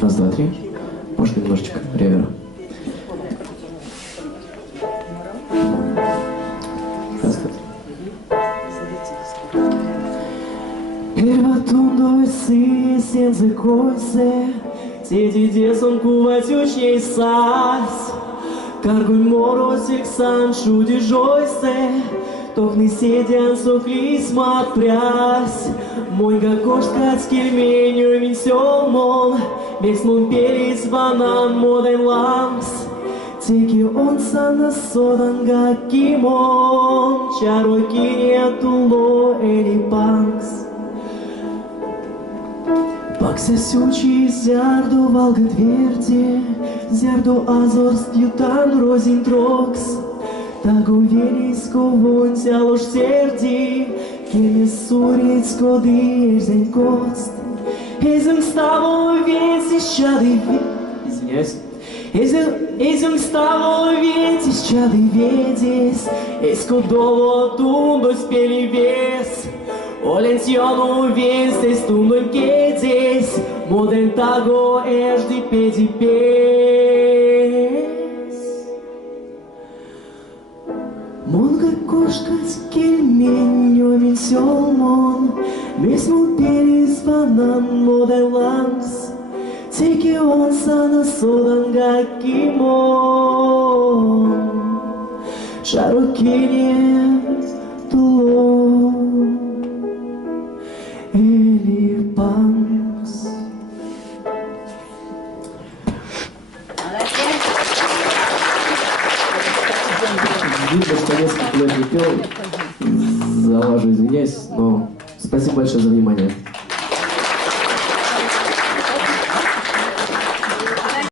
Раз, два, три. Может, немножечко ревера. Раз, два, три. Pervatundo si senza cose, se ti son cuvăciușei sas, cargul morosik san šudi žojse, tokni sėdien su klysma pres, moinga koštkats kilmenių minsiomon, mėgs mun pėlis banan moden lams, teki on sana sodanga kimon, čarokinė tulo eli panks. Сесючий зярду Волга тверди, зярду Азорст ютан розин трокс, так увериско вонся лош серди, кеме сурицко дырзень кост. Эзем ставу вец исчады извиняюсь. Эзем ставу вец исчады ведес, эско доло тундос перевес. Olenționu vinse stundul chețes, modentago ești de pe dipes. Monga koškas kelmenio minsiomon, mesmo pelis vanan moden langs, teki on sana sodanga kimon, čarokinė tulo. Или Панкс. Видно, что несколько лет не пел. За лажу извиняюсь, но спасибо большое за внимание.